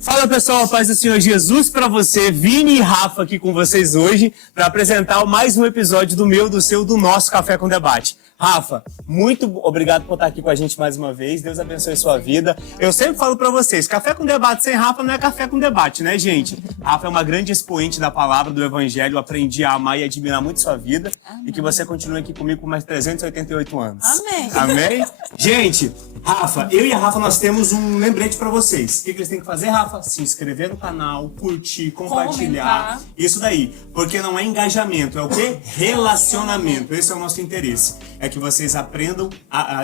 Fala pessoal, paz do Senhor Jesus para você, Vini e Rafa aqui com vocês hoje para apresentar mais um episódio do meu, do seu, do nosso Café com Debate. Rafa, muito obrigado por estar aqui com a gente mais uma vez, Deus abençoe sua vida. Eu sempre falo para vocês, Café com Debate sem Rafa não é Café com Debate, né gente? Rafa é uma grande expoente da palavra, do Evangelho, aprendi a amar e admirar muito sua vida. Amém. E que você continue aqui comigo por mais 388 anos. Amém. Amém? Gente, Rafa, eu e a Rafa nós temos um lembrete para vocês. O que eles têm que fazer, Rafa? Se inscrever no canal, curtir, compartilhar. Comentar. Isso daí. Porque não é engajamento, é o quê? Relacionamento. Esse é o nosso interesse. É que vocês aprendam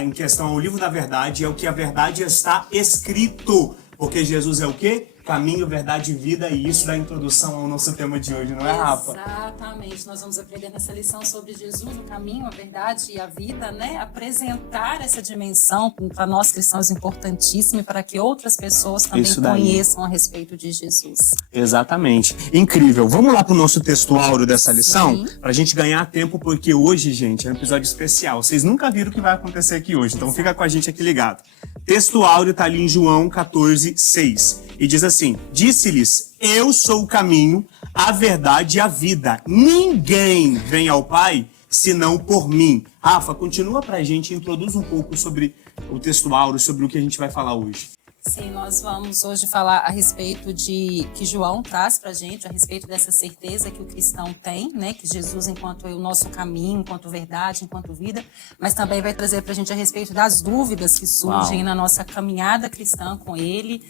em questão ao livro da verdade, é o que a verdade está escrito. Porque Jesus é o quê? Caminho, verdade e vida, e isso dá introdução ao nosso tema de hoje, não é, Rafa? Exatamente, nós vamos aprender nessa lição sobre Jesus, o caminho, a verdade e a vida, né? Apresentar essa dimensão para nós cristãos importantíssima e para que outras pessoas também conheçam a respeito de Jesus. Exatamente, incrível. Vamos lá para o nosso texto áureo dessa lição, para a gente ganhar tempo, porque hoje, gente, é um episódio especial. Vocês nunca viram o que vai acontecer aqui hoje, então fica com a gente aqui ligado. Texto áureo está ali em João 14:6 e diz assim: disse-lhes, eu sou o caminho, a verdade e a vida. Ninguém vem ao Pai senão por mim. Rafa, continua pra gente e introduz um pouco sobre o texto áureo, sobre o que a gente vai falar hoje. Sim, nós vamos hoje falar a respeito de que João traz pra gente, a respeito dessa certeza que o cristão tem, né? Que Jesus enquanto o nosso caminho, enquanto verdade, enquanto vida, mas também vai trazer pra gente a respeito das dúvidas que surgem na nossa caminhada cristã com ele,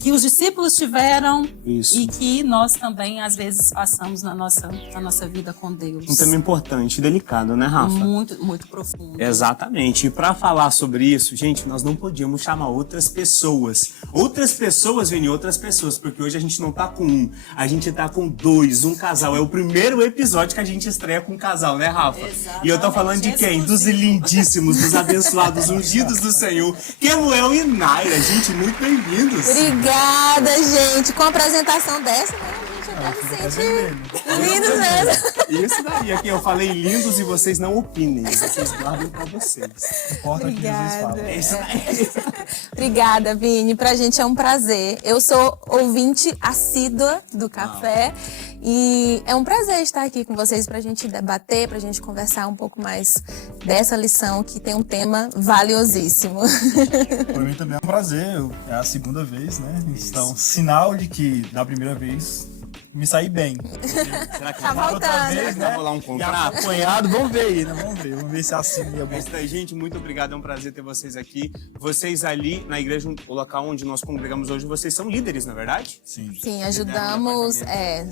que os discípulos tiveram. Isso. E que nós também, às vezes, passamos na nossa vida com Deus. Um tema importante e delicado, né, Rafa? Muito, muito profundo. Exatamente. E para falar sobre isso, gente, nós não podíamos chamar outras pessoas. Outras pessoas, Vini, outras pessoas, porque hoje a gente não tá com um, a gente tá com dois, um casal. É o primeiro episódio que a gente estreia com um casal, né, Rafa? Exatamente. E eu tô falando de quem? Dos lindíssimos, dos abençoados, ungidos do Senhor, Kemuel e Naira. Gente, muito bem-vindos. Obrigada, gente. Com a apresentação dessa, né, a gente até se sente lindos mesmo. Isso daí, aqui eu falei lindos e vocês não opinem, vocês guardem pra vocês. Importa o que Jesus fala. Isso daí. Obrigada, Vini. Pra gente é um prazer. Eu sou ouvinte assídua do café e é um prazer estar aqui com vocês pra gente debater, pra gente conversar um pouco mais dessa lição que tem um tema valiosíssimo. Para mim também é um prazer, é a segunda vez, né? Então, sinal de que da primeira vez me saí bem. Será que Tá voltando, vez, né? Vai rolar um contrato? Acompanhado, vamos ver aí, né? Vamos ver se assim é bom. É isso aí, gente, muito obrigado, é um prazer ter vocês aqui. Vocês ali na igreja, o local onde nós congregamos hoje, vocês são líderes, não é verdade? Sim. Sim, ajudamos,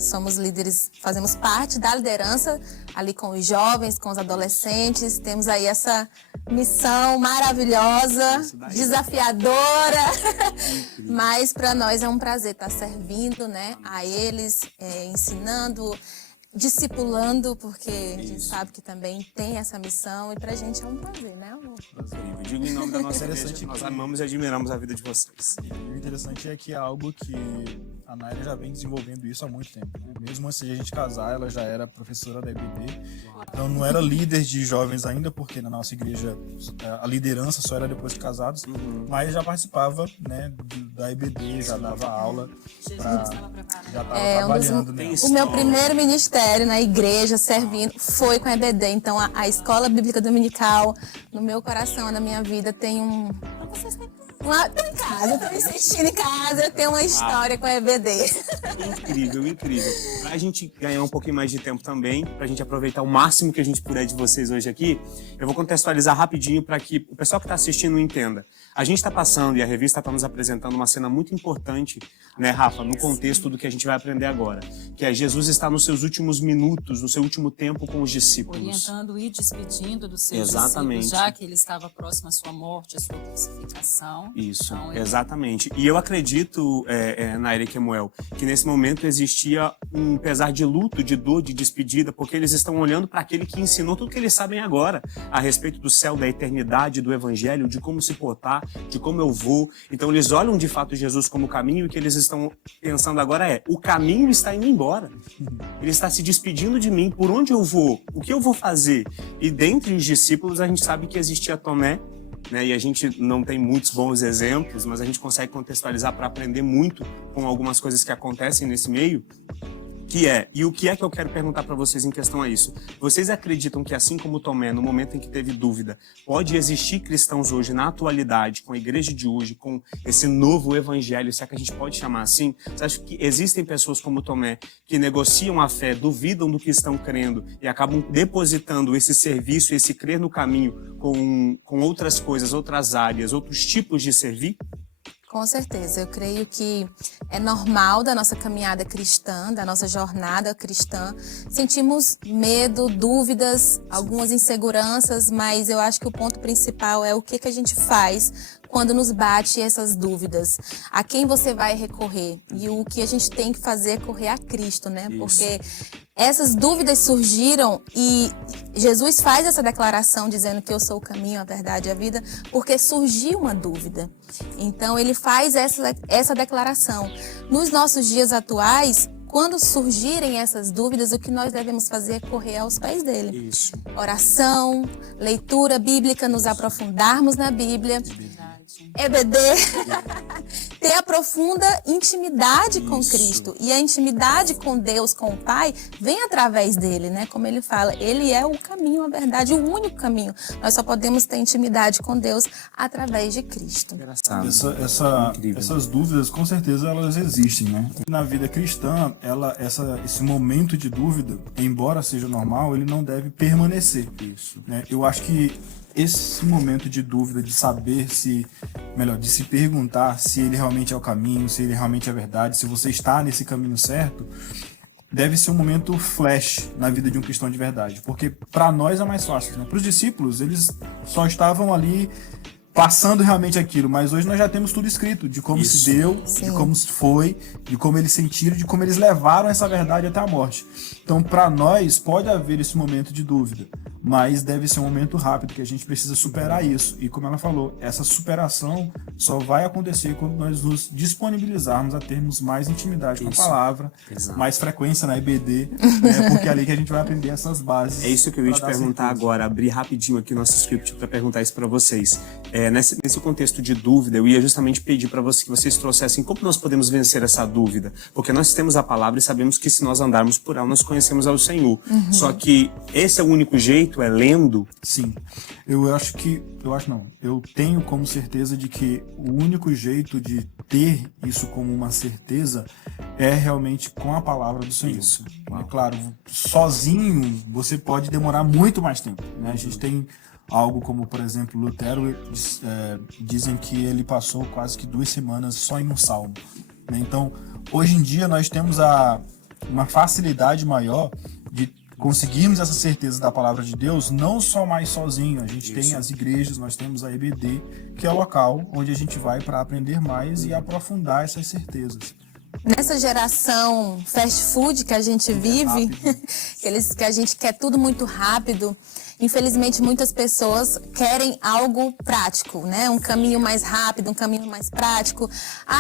somos líderes, fazemos parte da liderança ali com os jovens, com os adolescentes. Temos aí essa missão maravilhosa, desafiadora, mas para nós é um prazer estar servindo, né, a eles, ensinando, discipulando, porque a gente sabe que também tem essa missão e pra gente é um prazer, né, amor? Eu digo em nome da nossa igreja, nós amamos e admiramos a vida de vocês. E o interessante é que é algo que a Naira já vem desenvolvendo isso há muito tempo, né? Mesmo antes de a gente casar, ela já era professora da EBD, então não era líder de jovens ainda, porque na nossa igreja a liderança só era depois de casados, mas já participava, né, da EBD, já dava aula, já estava trabalhando, né? O meu primeiro ministério na igreja, servindo, foi com a EBD, então a Escola Bíblica Dominical, no meu coração, na minha vida, tem um... Vocês têm... Tô em casa, tô me sentindo em casa, eu tenho uma história com a EBD. Incrível, incrível. Pra gente ganhar um pouquinho mais de tempo também, pra gente aproveitar o máximo que a gente puder de vocês hoje aqui, eu vou contextualizar rapidinho para que o pessoal que tá assistindo entenda. A gente tá passando e a revista tá nos apresentando uma cena muito importante, né, Rafa, no contexto do que a gente vai aprender agora, que é Jesus está nos seus últimos minutos, no seu último tempo com os discípulos. Orientando e despedindo dos seus discípulos, já que ele estava próximo à sua morte, à sua crucificação. Isso, então, exatamente. E eu acredito, Naira e Kemuel, que nesse momento existia um pesar de luto, de dor, de despedida, porque eles estão olhando para aquele que ensinou tudo que eles sabem agora a respeito do céu, da eternidade, do evangelho, de como se portar, de como eu vou. Então eles olham de fato Jesus como caminho e o que eles estão pensando agora é: o caminho está indo embora. Ele está se despedindo de mim. Por onde eu vou? O que eu vou fazer? E dentre os discípulos a gente sabe que existia Tomé, né? E a gente não tem muitos bons exemplos, mas a gente consegue contextualizar para aprender muito com algumas coisas que acontecem nesse meio. E o que é que eu quero perguntar para vocês em questão a isso? Vocês acreditam que, assim como Tomé, no momento em que teve dúvida, pode existir cristãos hoje, na atualidade, com a igreja de hoje, com esse novo evangelho, se é que a gente pode chamar assim? Vocês acham que existem pessoas como Tomé que negociam a fé, duvidam do que estão crendo e acabam depositando esse serviço, esse crer no caminho com outras coisas, outras áreas, outros tipos de servir? Com certeza, eu creio que é normal da nossa caminhada cristã, da nossa jornada cristã, sentimos medo, dúvidas, algumas inseguranças, mas eu acho que o ponto principal é o que a gente faz quando nos bate essas dúvidas. A quem você vai recorrer? E o que a gente tem que fazer é correr a Cristo, né? Isso. Porque essas dúvidas surgiram e Jesus faz essa declaração dizendo que eu sou o caminho, a verdade e a vida, porque surgiu uma dúvida. Então ele faz essa declaração. Nos nossos dias atuais, quando surgirem essas dúvidas, o que nós devemos fazer é correr aos pés dele. Isso. Oração, leitura bíblica, nos aprofundarmos na Bíblia. EBD, ter a profunda intimidade com Cristo. E a intimidade com Deus, com o Pai, vem através dele, né? Como ele fala, ele é o caminho, a verdade, o único caminho. Nós só podemos ter intimidade com Deus através de Cristo. Engraçado. Essas dúvidas, com certeza, elas existem, né? Na vida cristã, esse momento de dúvida, embora seja normal, ele não deve permanecer. Isso. Né? Eu acho que esse momento de dúvida, de saber de se perguntar se ele realmente é o caminho, se ele realmente é a verdade, se você está nesse caminho certo, deve ser um momento flash na vida de um cristão de verdade. Porque para nós é mais fácil, né? Para os discípulos, eles só estavam ali passando realmente aquilo, mas hoje nós já temos tudo escrito, de como se deu, de como foi, de como eles sentiram, de como eles levaram essa verdade até a morte. Então, para nós, pode haver esse momento de dúvida, mas deve ser um momento rápido, que a gente precisa superar isso. E como ela falou, essa superação só vai acontecer quando nós nos disponibilizarmos a termos mais intimidade com a palavra, mais frequência na EBD, né, porque é ali que a gente vai aprender essas bases. É isso que eu ia te perguntar agora, abrir rapidinho aqui o nosso script para perguntar isso para vocês. Nesse contexto de dúvida, eu ia justamente pedir para que vocês trouxessem como nós podemos vencer essa dúvida, porque nós temos a palavra e sabemos que se nós andarmos por ela, nós conhecemos ao Senhor. Só que esse é o único jeito, é lendo? Sim, eu tenho como certeza de que o único jeito de ter isso como uma certeza é realmente com a palavra do Senhor. Isso. É claro, sozinho você pode demorar muito mais tempo, né? A gente tem algo como, por exemplo, Lutero, dizem que ele passou quase que 2 semanas só em um salmo, né? Então, hoje em dia nós temos uma facilidade maior de conseguirmos essa certeza da palavra de Deus, não só mais sozinho. A gente tem as igrejas, nós temos a EBD, que é o local onde a gente vai para aprender mais e aprofundar essas certezas. Nessa geração fast food que a gente vive, que a gente quer tudo muito rápido, infelizmente muitas pessoas querem algo prático, né? Um caminho mais rápido, um caminho mais prático.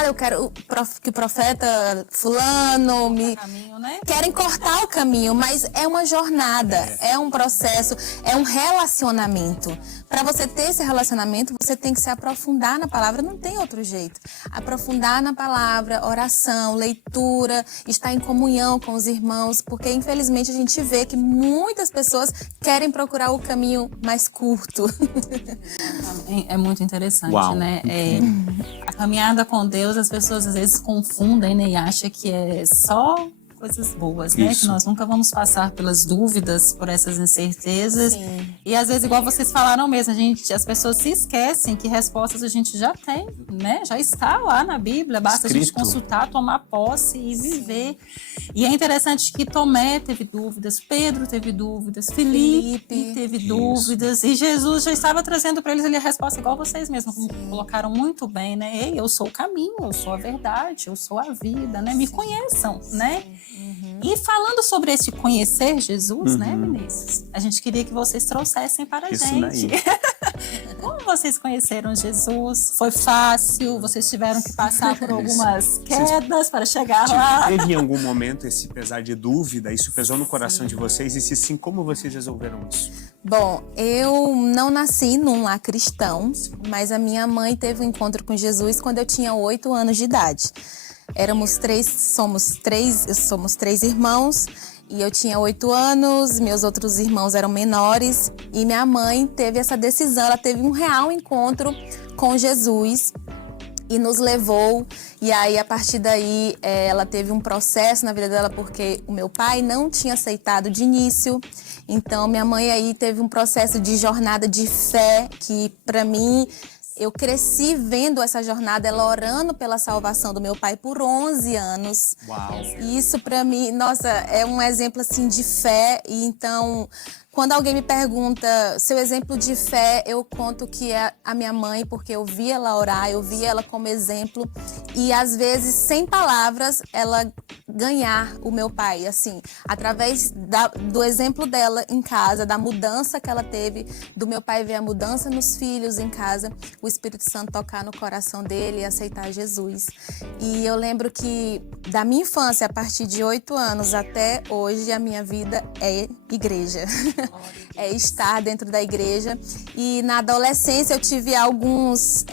Eu quero que o profeta fulano me... Caminho, né? Querem cortar o caminho, mas é uma jornada, é um processo, é um relacionamento. Para você ter esse relacionamento, você tem que se aprofundar na palavra, não tem outro jeito. Aprofundar na palavra, oração, leitura, estar em comunhão com os irmãos, porque infelizmente a gente vê que muitas pessoas querem procurar o caminho mais curto. É muito interessante, Uau. né? A caminhada com Deus, as pessoas às vezes confundem, né? E acham que é só coisas boas, né? Isso. Que nós nunca vamos passar pelas dúvidas, por essas incertezas. Sim. E às vezes, igual vocês falaram mesmo, as pessoas se esquecem que respostas a gente já tem, né? Já está lá na Bíblia, basta a gente Escrito. consultar, tomar posse e viver. E é interessante que Tomé teve dúvidas, Pedro teve dúvidas, Filipe teve dúvidas, e Jesus já estava trazendo para eles ali a resposta, igual vocês mesmos colocaram muito bem, né? Ei, eu sou o caminho, eu sou a verdade, eu sou a vida, né? Me conheçam, né? E falando sobre esse conhecer Jesus, né, Vinícius? A gente queria que vocês trouxessem para a Isso gente. daí. Como vocês conheceram Jesus? Foi fácil? Vocês tiveram que passar por algumas quedas para chegar lá? Teve em algum momento esse pesar de dúvida? Isso pesou no coração de vocês? E se sim, como vocês resolveram isso? Bom, eu não nasci num lar cristão, mas a minha mãe teve um encontro com Jesus quando eu tinha 8 anos de idade. Somos três irmãos e eu tinha 8 anos, meus outros irmãos eram menores e minha mãe teve essa decisão, ela teve um real encontro com Jesus e nos levou. E aí, a partir daí, ela teve um processo na vida dela porque o meu pai não tinha aceitado de início. Então, minha mãe aí teve um processo de jornada de fé que, para mim, eu cresci vendo essa jornada, ela orando pela salvação do meu pai por 11 anos. Uau! E isso, para mim, nossa, é um exemplo, assim, de fé. E então, quando alguém me pergunta seu exemplo de fé, eu conto que é a minha mãe, porque eu vi ela orar, eu vi ela como exemplo. E, às vezes, sem palavras, ela ganhar o meu pai, assim, através do exemplo dela em casa, da mudança que ela teve, do meu pai ver a mudança nos filhos em casa, o Espírito Santo tocar no coração dele e aceitar Jesus. E eu lembro que da minha infância, a partir de 8 anos até hoje, a minha vida é igreja. É estar dentro da igreja. E na adolescência eu tive alguns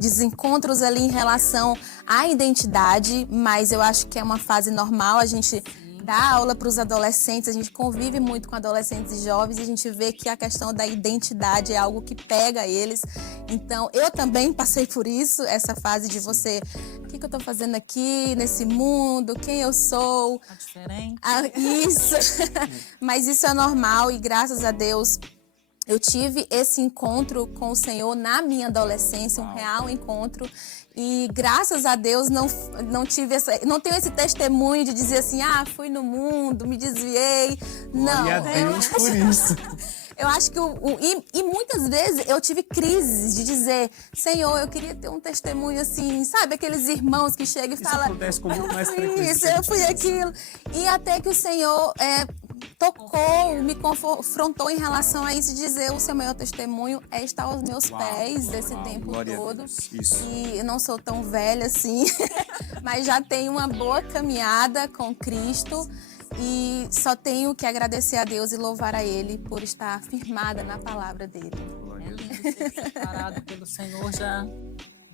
desencontros ali em relação à identidade, mas eu acho que é uma fase normal. A gente dá aula para os adolescentes, a gente convive muito com adolescentes e jovens e a gente vê que a questão da identidade é algo que pega eles. Então, eu também passei por isso, essa fase de você, o que eu estou fazendo aqui nesse mundo, quem eu sou. Tá diferente. Isso, mas isso é normal e graças a Deus eu tive esse encontro com o Senhor na minha adolescência, um real encontro. E graças a Deus não tenho esse testemunho de dizer assim, fui no mundo, me desviei. Não. Glória a Deus por isso. Eu acho que e muitas vezes eu tive crises de dizer, Senhor, eu queria ter um testemunho assim, sabe? Aqueles irmãos que chegam e falam, acontece com muito mais frequência. Isso, eu fui aquilo. E até que o Senhor tocou, me confrontou em relação a isso, de dizer o seu maior testemunho é estar aos meus pés esse tempo todo. Isso. E eu não sou tão velha assim, mas já tenho uma boa caminhada com Cristo. E só tenho que agradecer a Deus e louvar a Ele por estar firmada na palavra dele. É lindo ser preparado pelo Senhor já.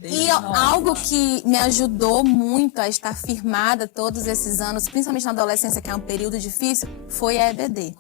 E algo que me ajudou muito a estar firmada todos esses anos, principalmente na adolescência, que é um período difícil, foi a EBD.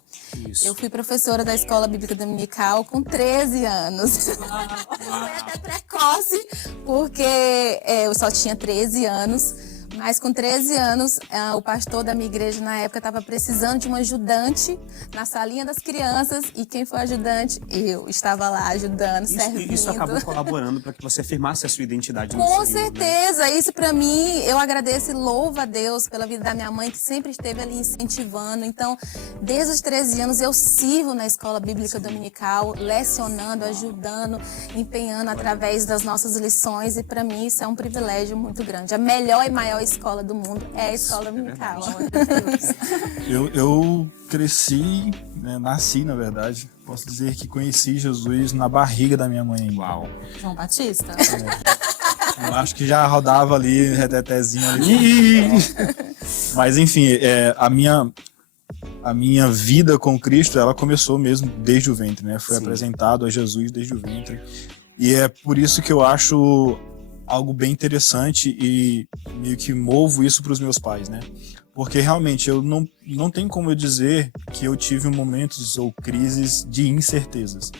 Isso. Eu fui professora da Escola Bíblica Dominical com 13 anos. Foi até precoce, porque eu só tinha 13 anos. Mas com 13 anos, o pastor da minha igreja na época estava precisando de um ajudante na salinha das crianças. E quem foi ajudante? Eu estava lá ajudando, servindo. Isso acabou colaborando para que você afirmasse a sua identidade no Com Senhor, certeza. né? Isso para mim, eu agradeço e louvo a Deus pela vida da minha mãe, que sempre esteve ali incentivando. Então, desde os 13 anos, eu sirvo na Escola Bíblica Dominical, lecionando, ajudando, empenhando através das nossas lições. E para mim, isso é um privilégio muito grande. A melhor e maior escola do mundo é a Escola Dominical. Eu cresci, né, nasci, na verdade. Posso dizer que conheci Jesus na barriga da minha mãe. Uau. João Batista? Eu acho que já rodava ali, retetezinho ali. Mas enfim, a minha vida com Cristo, ela começou mesmo desde o ventre, né? Foi apresentado a Jesus desde o ventre. E é por isso que eu acho algo bem interessante e meio que movo isso para os meus pais, né? Porque realmente eu não tenho como eu dizer que eu tive momentos ou crises de incertezas.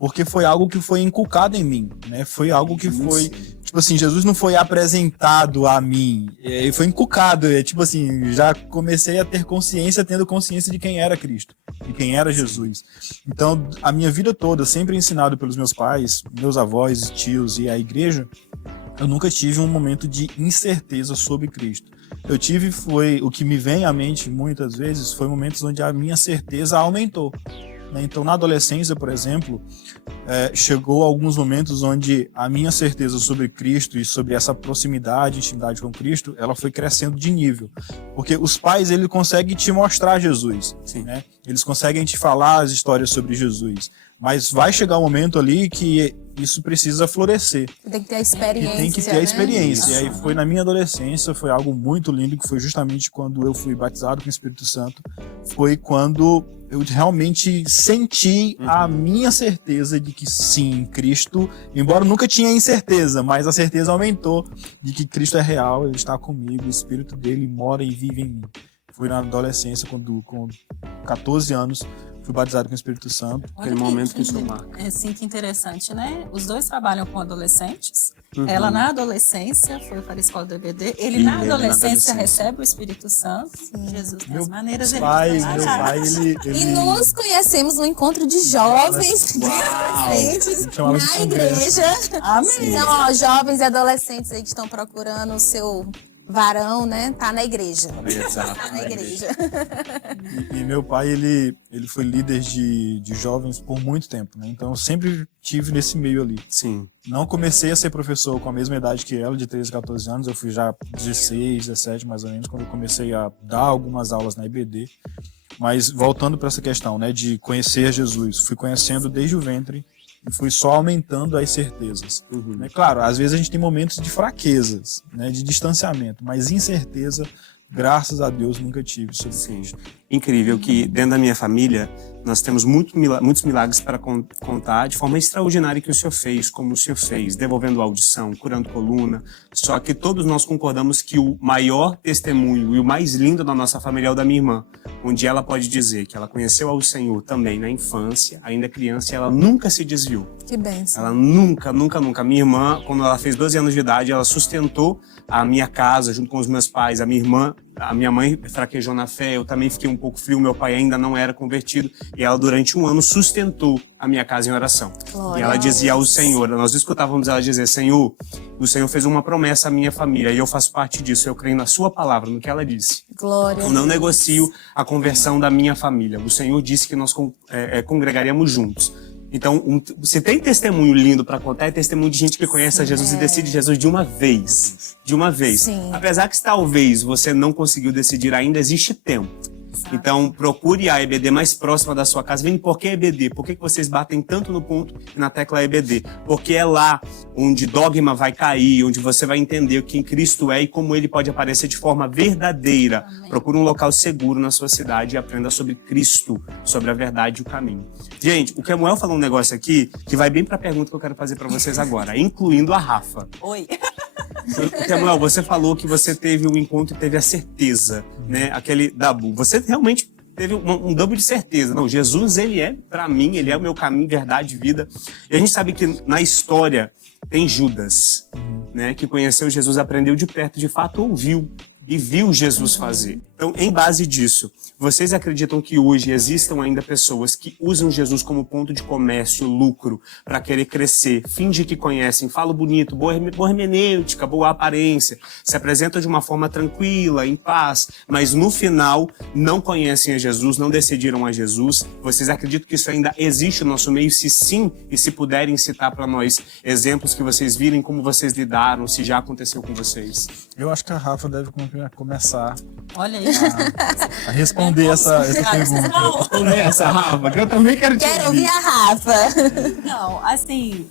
Porque foi algo que foi inculcado em mim, né? Foi algo que foi, tipo assim, Jesus não foi apresentado a mim, ele foi inculcado, tipo assim, já comecei a ter consciência, tendo consciência de quem era Cristo, de quem era Jesus. Então, a minha vida toda, sempre ensinado pelos meus pais, meus avós, tios e a igreja, eu nunca tive um momento de incerteza sobre Cristo. Eu tive, o que me vem à mente muitas vezes, foi momentos onde a minha certeza aumentou. Então, na adolescência, por exemplo, chegou alguns momentos onde a minha certeza sobre Cristo e sobre essa proximidade, intimidade com Cristo, ela foi crescendo de nível. Porque os pais, eles conseguem te mostrar Jesus, né? Eles conseguem te falar as histórias sobre Jesus. Mas vai chegar um momento ali que isso precisa florescer. Tem que ter a experiência. E tem que ter a experiência. E aí foi na minha adolescência, foi algo muito lindo, que foi justamente quando eu fui batizado com o Espírito Santo. Foi quando eu realmente senti a minha certeza de que sim, Cristo, embora eu nunca tinha incerteza, mas a certeza aumentou de que Cristo é real, Ele está comigo, o Espírito dele mora e vive em mim. Foi na adolescência, com 14 anos, fui batizado com o Espírito Santo. Aquele momento que isso marca. Assim, que interessante, né? Os dois trabalham com adolescentes. Ela na adolescência foi para a escola do EBD. Ele na adolescência recebe o Espírito Santo. Jesus tem as maneiras Meu pai, ele... E nos conhecemos no encontro de jovens e adolescentes na igreja. Amém. Então, ó, jovens e adolescentes aí que estão procurando o seu varão, né? Tá na igreja. Exato. Tá na igreja. E meu pai, ele foi líder de jovens por muito tempo, né? Então eu sempre tive nesse meio ali. Sim. Não comecei a ser professor com a mesma idade que ela, de 13, 14 anos. Eu fui já 16, 17 mais ou menos, quando eu comecei a dar algumas aulas na IBD. Mas voltando para essa questão, né, de conhecer Jesus, fui conhecendo desde o ventre e fui só aumentando as certezas. Né? Claro, às vezes a gente tem momentos de fraquezas, né, de distanciamento, mas incerteza, graças a Deus, nunca tive sobre Cristo. Incrível que dentro da minha família nós temos muitos milagres para contar de forma extraordinária que o Senhor fez, como o Senhor fez, devolvendo audição, curando coluna. Só que todos nós concordamos que o maior testemunho e o mais lindo da nossa família é o da minha irmã, onde ela pode dizer que ela conheceu ao Senhor também na infância, ainda criança, e ela nunca se desviou. Que bênção. Ela nunca. Minha irmã, quando ela fez 12 anos de idade, ela sustentou a minha casa junto com os meus pais. A minha mãe fraquejou na fé, eu também fiquei um pouco frio, meu pai ainda não era convertido, e ela durante um ano sustentou a minha casa em oração. Glória e ela dizia ao Senhor, nós escutávamos ela dizer, Senhor, o Senhor fez uma promessa à minha família, e eu faço parte disso, eu creio na sua palavra, no que ela disse. Glória. Eu não negocio a conversão da minha família. O Senhor disse que nós congregaríamos juntos. Então, se tem testemunho lindo para contar, é testemunho de gente que conhece a Jesus e decide Jesus de uma vez. De uma vez. Sim. Apesar que talvez você não conseguiu decidir ainda, existe tempo. Então, procure a EBD mais próxima da sua casa. Vem, por que EBD? Por que vocês batem tanto no ponto e na tecla EBD? Porque é lá onde dogma vai cair, onde você vai entender quem Cristo é e como ele pode aparecer de forma verdadeira. Amém. Procure um local seguro na sua cidade e aprenda sobre Cristo, sobre a verdade e o caminho. Gente, o Kemuel falou um negócio aqui que vai bem para a pergunta que eu quero fazer para vocês agora, incluindo a Rafa. Oi. Kemuel, você falou que você teve um encontro e teve a certeza, né? Aquele dabu. Você realmente teve um double de certeza. Não, Jesus, ele é para mim, ele é o meu caminho, verdade, vida. E a gente sabe que na história tem Judas, né? Que conheceu Jesus, aprendeu de perto, de fato ouviu e viu Jesus fazer. Então, em base disso, vocês acreditam que hoje existam ainda pessoas que usam Jesus como ponto de comércio, lucro, para querer crescer, finge que conhecem, falam bonito, boa hermenêutica, boa aparência, se apresentam de uma forma tranquila, em paz, mas no final não conhecem a Jesus, não decidiram a Jesus? Vocês acreditam que isso ainda existe no nosso meio? Se sim, e se puderem citar para nós exemplos que vocês virem, como vocês lidaram, se já aconteceu com vocês? Eu acho que a Rafa deve começar Olha aí. a responder essa pergunta. Começa, Rafa, que eu também quero te Quero ouvir a Rafa. Não, assim,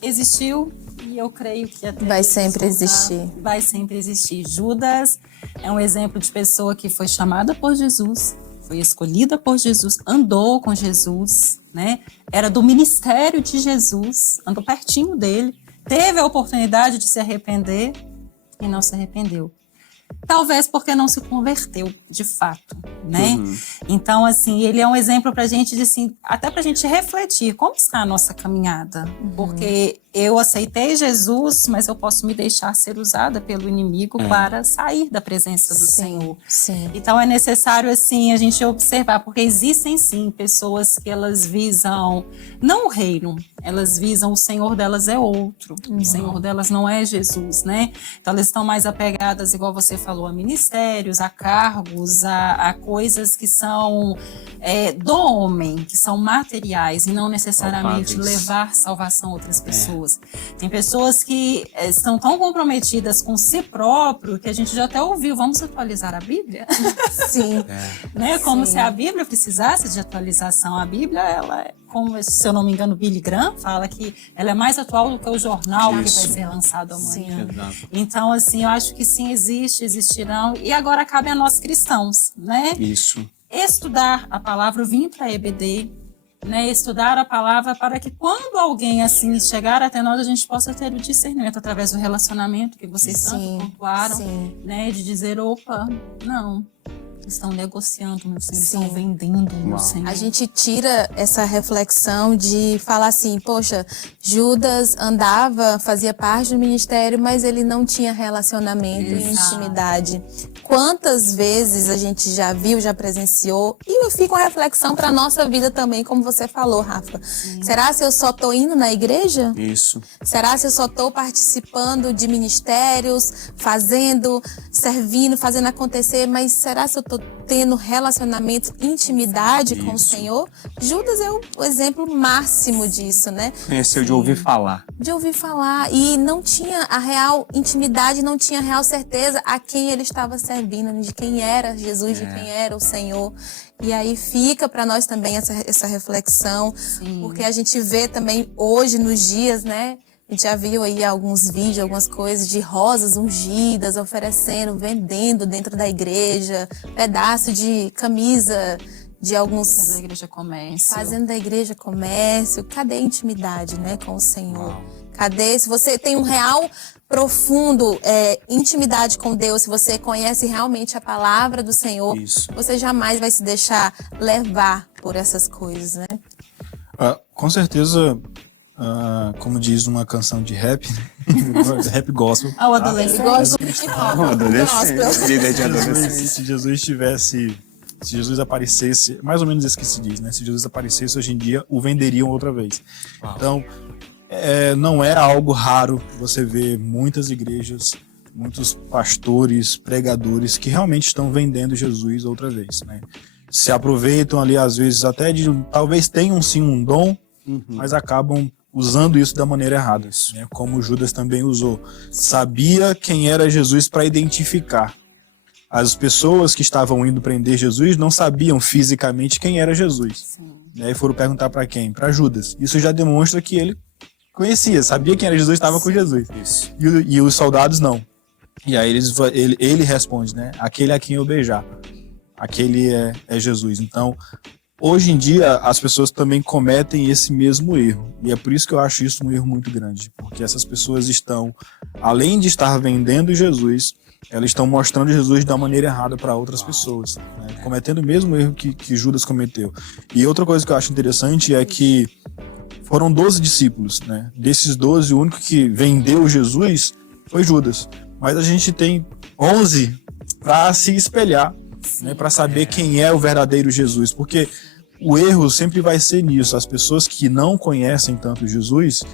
existiu e eu creio que até vai sempre existir. Vai sempre existir. Judas é um exemplo de pessoa que foi chamada por Jesus, foi escolhida por Jesus, andou com Jesus, né? Era do ministério de Jesus, andou pertinho dele, teve a oportunidade de se arrepender e não se arrependeu. Talvez porque não se converteu, de fato, né? Então, assim, ele é um exemplo pra gente, de, assim, até pra gente refletir como está a nossa caminhada. Porque eu aceitei Jesus, mas eu posso me deixar ser usada pelo inimigo para sair da presença do Senhor. Sim. Então, é necessário, assim, a gente observar, porque existem, sim, pessoas que elas visam, não o reino, elas visam o Senhor delas é outro. O Senhor delas não é Jesus, né? Então, elas estão mais apegadas, igual você falou, a ministérios, a cargos, a coisas que são do homem, que são materiais e não necessariamente levar salvação a outras pessoas. Tem pessoas que estão tão comprometidas com si próprio que a gente já até ouviu, vamos atualizar a Bíblia? Sim. Né? Como se a Bíblia precisasse de atualização. A Bíblia, ela é como, se eu não me engano, Billy Graham fala que ela é mais atual do que o jornal que vai ser lançado amanhã. Exato. Então, assim, eu acho que sim, existirão. E agora cabe a nós cristãos, né? Isso. Estudar a palavra, vir para a EBD, né? Estudar a palavra para que quando alguém assim chegar até nós, a gente possa ter o discernimento através do relacionamento que vocês tanto pontuaram, né? De dizer, opa, não, estão negociando, meu Senhor, estão vendendo, meu Senhor. A gente tira essa reflexão de falar assim, poxa, Judas andava, fazia parte do ministério, mas ele não tinha relacionamento e intimidade. Quantas vezes a gente já viu, já presenciou, e fica uma reflexão para a nossa vida também, como você falou, Rafa. Será se eu só estou indo na igreja? Isso. Será se eu só estou participando de ministérios, fazendo, servindo, fazendo acontecer, mas será se eu estou tendo relacionamento, intimidade com o Senhor? Judas é o exemplo máximo disso, né? Conheceu de ouvir falar. De ouvir falar. E não tinha a real intimidade, não tinha a real certeza a quem ele estava servindo, de quem era Jesus, de quem era o Senhor. E aí fica para nós também essa reflexão, porque a gente vê também hoje, nos dias, né? A gente já viu aí alguns vídeos, algumas coisas de rosas ungidas, oferecendo, vendendo dentro da igreja, pedaço de camisa de alguns... Fazendo da igreja comércio. Fazendo da igreja comércio. Cadê a intimidade, né, com o Senhor? Cadê? Se você tem um real, profundo intimidade com Deus, se você conhece realmente a palavra do Senhor, você jamais vai se deixar levar por essas coisas, né? Com certeza... como diz uma canção de rap, rap gospel. O adolescente. Líder de adolescente. Se Jesus aparecesse, mais ou menos isso que se diz, né? Se Jesus aparecesse hoje em dia, o venderiam outra vez. Então, não é algo raro você ver muitas igrejas, muitos pastores, pregadores que realmente estão vendendo Jesus outra vez, né? Se aproveitam ali, às vezes, até de, talvez tenham sim um dom, mas acabam usando isso da maneira errada, né? Como Judas também usou. Sabia quem era Jesus para identificar. As pessoas que estavam indo prender Jesus não sabiam fisicamente quem era Jesus. Né? E foram perguntar para quem? Para Judas. Isso já demonstra que ele conhecia, sabia quem era Jesus, estava com Jesus. E os soldados não. E aí ele responde, né? Aquele a quem eu beijar. Aquele é Jesus. Então, hoje em dia, as pessoas também cometem esse mesmo erro. E é por isso que eu acho isso um erro muito grande. Porque essas pessoas estão, além de estar vendendo Jesus, elas estão mostrando Jesus da maneira errada para outras pessoas, né? Cometendo o mesmo erro que Judas cometeu. E outra coisa que eu acho interessante é que foram 12 discípulos, né? Desses 12, o único que vendeu Jesus foi Judas. Mas a gente tem 11 para se espelhar, né? Para saber quem é o verdadeiro Jesus. Porque o erro sempre vai ser nisso. As pessoas que não conhecem tanto Jesus,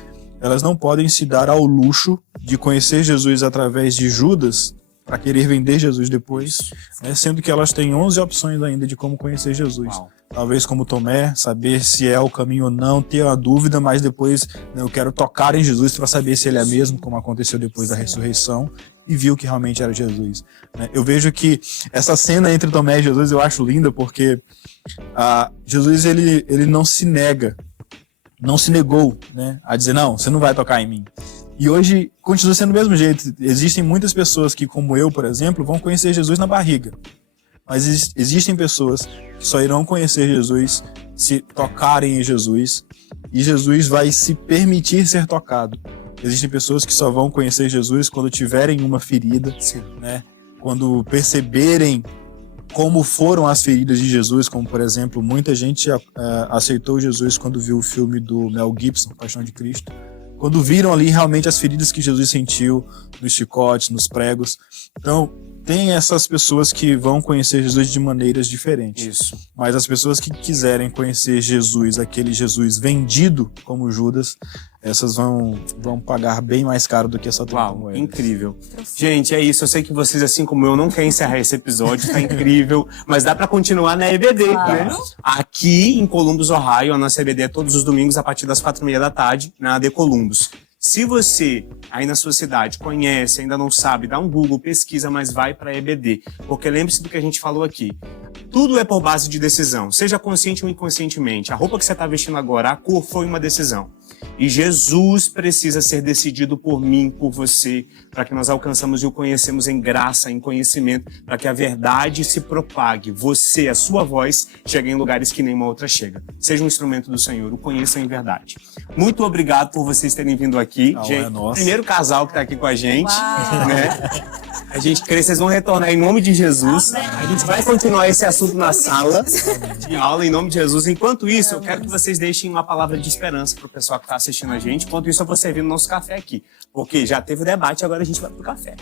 elas não podem se dar ao luxo de conhecer Jesus através de Judas para querer vender Jesus depois, né? Sendo que elas têm 11 opções ainda de como conhecer Jesus. Talvez como Tomé, saber se é o caminho ou não, ter uma dúvida, mas depois, né, eu quero tocar em Jesus para saber se ele é mesmo, como aconteceu depois da ressurreição, e viu que realmente era Jesus, né? Eu vejo que essa cena entre Tomé e Jesus eu acho linda, porque Jesus ele não se nega, não se negou, né, a dizer, não, você não vai tocar em mim. E hoje continua sendo do mesmo jeito. Existem muitas pessoas que, como eu, por exemplo, vão conhecer Jesus na barriga. Mas existem pessoas que só irão conhecer Jesus se tocarem em Jesus. E Jesus vai se permitir ser tocado. Existem pessoas que só vão conhecer Jesus quando tiverem uma ferida, né? Quando perceberem como foram as feridas de Jesus, como, por exemplo, muita gente aceitou Jesus quando viu o filme do Mel Gibson, Paixão de Cristo. Quando viram ali realmente as feridas que Jesus sentiu nos chicotes, nos pregos. Então, tem essas pessoas que vão conhecer Jesus de maneiras diferentes. Mas as pessoas que quiserem conhecer Jesus, aquele Jesus vendido como Judas, essas vão pagar bem mais caro do que essa moeda. Incrível. Gente, é isso. Eu sei que vocês, assim como eu, não querem encerrar esse episódio, tá incrível, mas dá pra continuar na EBD, né? Aqui em Columbus, Ohio, a nossa EBD é todos os domingos a partir das 4h30 da tarde, na AD Columbus. Se você, aí na sua cidade, conhece, ainda não sabe, dá um Google, pesquisa, mas vai para a EBD. Porque lembre-se do que a gente falou aqui. Tudo é por base de decisão, seja consciente ou inconscientemente. A roupa que você está vestindo agora, a cor foi uma decisão. E Jesus precisa ser decidido por mim, por você, para que nós alcançamos e o conhecemos em graça, em conhecimento, para que a verdade se propague. Você, a sua voz, chegue em lugares que nenhuma outra chega. Seja um instrumento do Senhor, o conheça em verdade. Muito obrigado por vocês terem vindo aqui. Gente, é nossa. Primeiro casal que está aqui com a gente. Uau. Né? A gente crê, vocês vão retornar em nome de Jesus. Amém. A gente vai continuar esse assunto na sala de aula em nome de Jesus. Enquanto isso, eu quero que vocês deixem uma palavra de esperança para o pessoal que está assistindo a gente. Enquanto isso, eu vou servir o nosso café aqui. Porque já teve o debate, agora a gente vai pro café.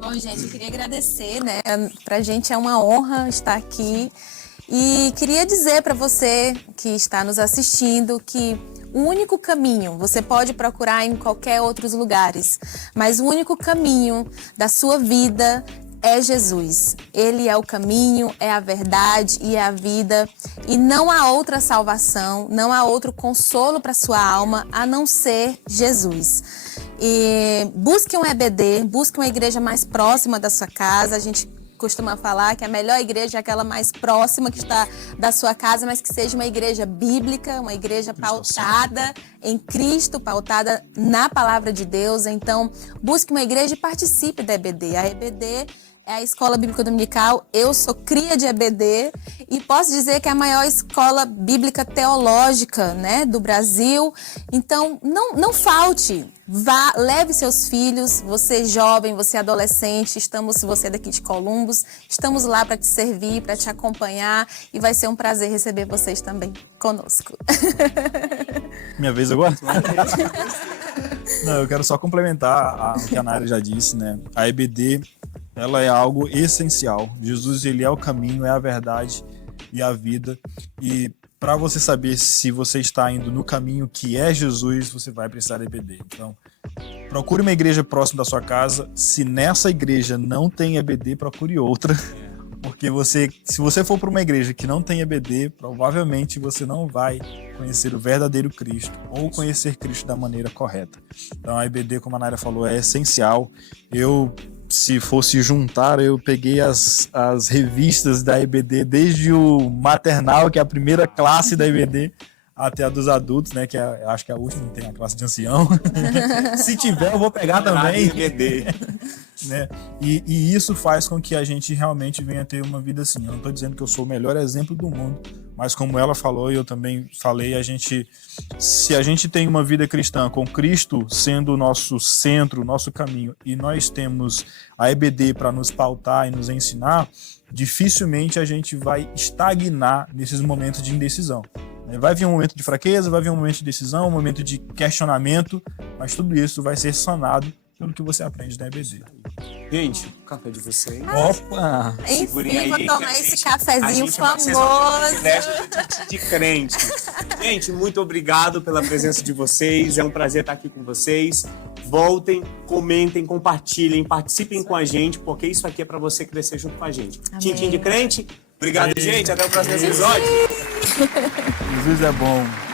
Bom, gente, eu queria agradecer, né? Pra gente é uma honra estar aqui. E queria dizer para você que está nos assistindo que o único caminho, você pode procurar em qualquer outros lugares, mas o único caminho da sua vida é Jesus. Ele é o caminho, é a verdade e é a vida. E não há outra salvação, não há outro consolo para sua alma a não ser Jesus. E busque um EBD, busque uma igreja mais próxima da sua casa. A gente costuma falar que a melhor igreja é aquela mais próxima que está da sua casa, mas que seja uma igreja bíblica, uma igreja pautada em Cristo, pautada na palavra de Deus. Então, busque uma igreja e participe da EBD. A EBD é a Escola Bíblica Dominical. Eu sou cria de EBD e posso dizer que é a maior escola bíblica teológica, né, do Brasil. Então, não falte. Vá, leve seus filhos, você jovem, você adolescente, se você é daqui de Columbus, estamos lá para te servir, para te acompanhar e vai ser um prazer receber vocês também conosco. Minha vez agora? Não, eu quero só complementar o que a Naira já disse, né? A EBD, ela é algo essencial. Jesus, ele é o caminho, é a verdade e a vida. E para você saber se você está indo no caminho que é Jesus, você vai precisar da EBD. Então, procure uma igreja próxima da sua casa. Se nessa igreja não tem EBD, procure outra. Porque se você for para uma igreja que não tem EBD, provavelmente você não vai conhecer o verdadeiro Cristo ou conhecer Cristo da maneira correta. Então a EBD, como a Naira falou, é essencial. Se fosse juntar, eu peguei as revistas da EBD, desde o maternal, que é a primeira classe da EBD, até a dos adultos, né? Que acho que é a última, tem a classe de ancião. Se tiver, eu vou pegar também. EBD. Né? E isso faz com que a gente realmente venha ter uma vida assim. Eu não estou dizendo que eu sou o melhor exemplo do mundo, mas como ela falou e eu também falei, se a gente tem uma vida cristã com Cristo sendo o nosso centro, o nosso caminho, e nós temos a EBD para nos pautar e nos ensinar, dificilmente a gente vai estagnar nesses momentos de indecisão. Vai vir um momento de fraqueza, vai vir um momento de decisão, um momento de questionamento, mas tudo isso vai ser sanado pelo que você aprende na EBD. Gente, o café de vocês. Opa! Enfim, vou tomar esse cafezinho famoso. De crente. Gente, muito obrigado pela presença de vocês. É um prazer estar aqui com vocês. Voltem, comentem, compartilhem, participem com a gente, porque isso aqui é para você crescer junto com a gente. Tintim de crente. Obrigado, gente. Até o próximo episódio. Jesus é bom.